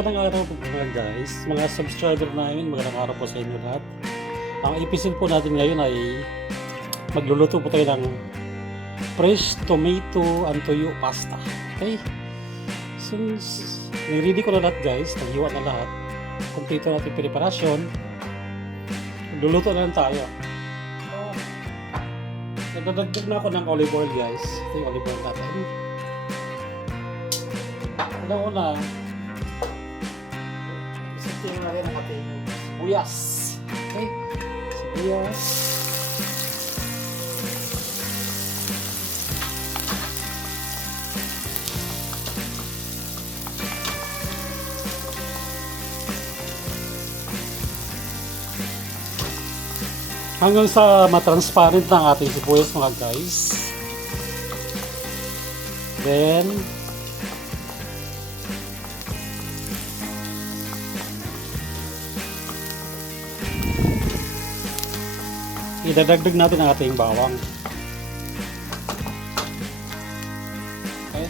magandang araw po mga guys, mga subscriber namin, magandang araw po sa inyo lahat. Ang episode po natin ngayon ay magluluto po tayo ng fresh tomato and toyo pasta. Okay? Since nire-ready ko na lahat guys, naghiwa na lahat, kompleto natin preparasyon, magluluto na lang tayo. Nagdadagdag na ako ng olive oil guys. Ito yung olive oil natin. Una-una, isipin natin ang ating sibuyas. Okay? Sibuyas. Hanggang sa matransparent na ang ating sibuyas mga guys. Then, idadagdag natin ang ating bawang. Okay.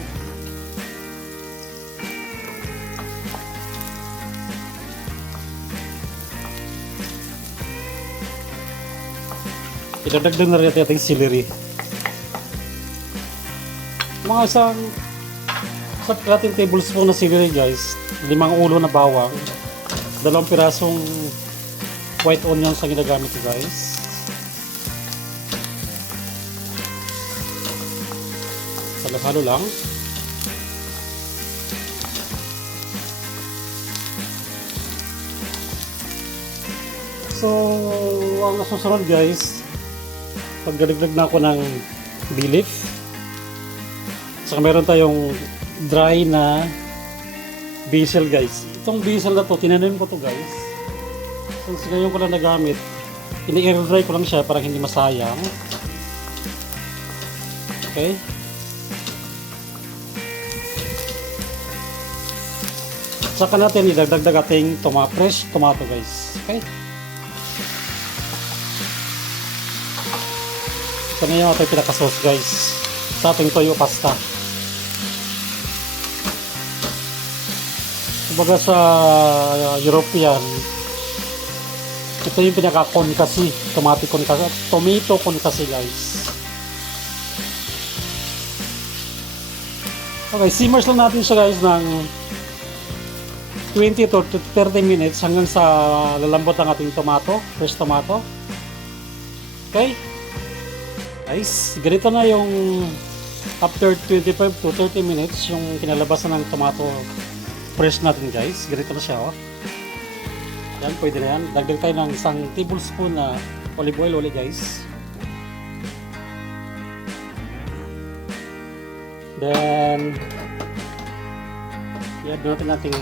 Idadagdag na rin natin ating celery. Mga isang tablespoon na celery guys, 5 ulo na bawang, 2 pirasong white onions ang ginagamit ko guys. Halo lang. So, ang susunod guys, pagdagdag na ako ng bay leaf. Saka meron tayong dry na basil guys. Itong basil na to, tinanim ko to guys. Since ngayon ko lang nagamit, ini-air dry ko lang siya para hindi masayang. Okay. Saka natin idagdag ating fresh tomato guys. Okay? Ito na yung ating pinaka-sauce guys sa ating toyo pasta. Kumbaga sa European, ito yung pinaka-concasi, tomato concasi guys. Okay, simmers lang natin siya guys ng 20 to 30 minutes hanggang sa lalambot ang ating fresh tomato. Okay? Guys, ganito na yung after 25 to 30 minutes yung kinalabasan ng tomato fresh natin guys. Ganito na siya oh. Yan, pwede na yan. Dagdag tayo ng 1 tablespoon na olive oil ulit guys. Then, i-add natin nating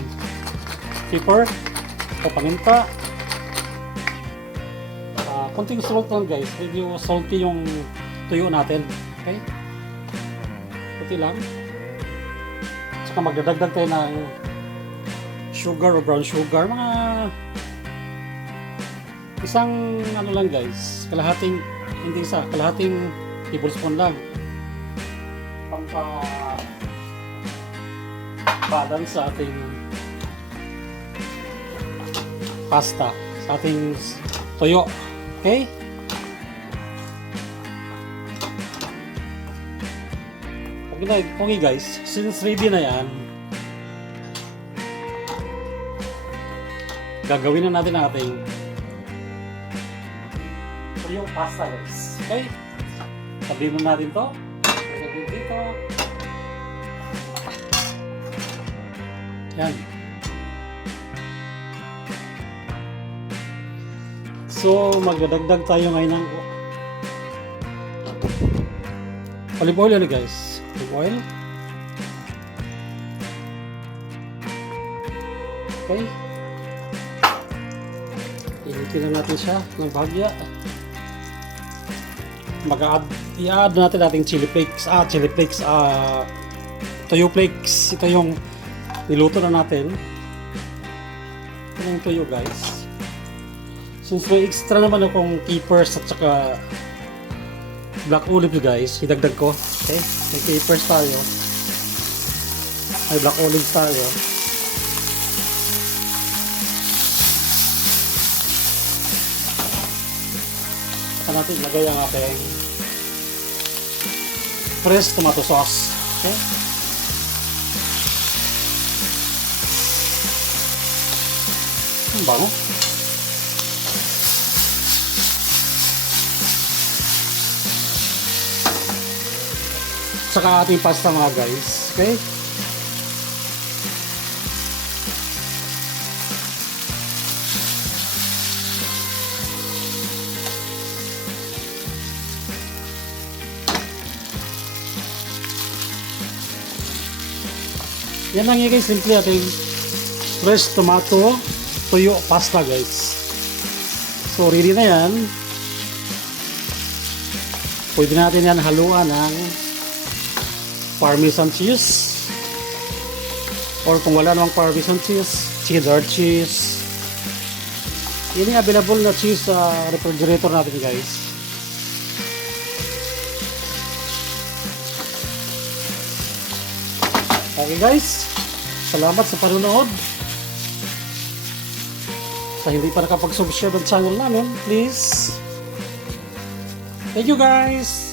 pepper o paminta. Konting salt lang guys, medyo salty yung tuyo natin. Okay? Kunti lang. Saka magdadagdag tayo ng sugar o brown sugar, mga isang ano lang guys, kalahating tablespoon lang, balance sa ating pasta, sa ating toyo. Okay? Okay guys, since ready na yan, gagawin na natin ang ating toyo pasta guys. Okay? Sabihin mo natin to. Sabihin dito. Yan. So, magdadagdag tayo ngayon ng olive oil guys. Olive oil. Okay. Initin na natin siya ng bahagya. I-add natin ating chili flakes. Toyo flakes. Ito yung niluto na natin. Ito yung toyo guys. Since may extra naman akong capers at saka black olive guys, idagdag ko. Okay? May capers tayo. May black olive tayo. Saka natin ilagay ang ating fresh tomato sauce. Okay? Ang bango. Saka ating pasta mga guys. Okay? Yan lang yung guys, simple ating fresh tomato tuyo pasta guys. So ready na yan. Pwede natin yan haluan ng parmesan cheese, or kung wala namang parmesan cheese, cheddar cheese. Yan yung available na cheese sa refrigerator natin guys. Okay guys, salamat sa panonood. Sa hindi pa nakapag-subscribe ang channel namin, please. Thank you guys.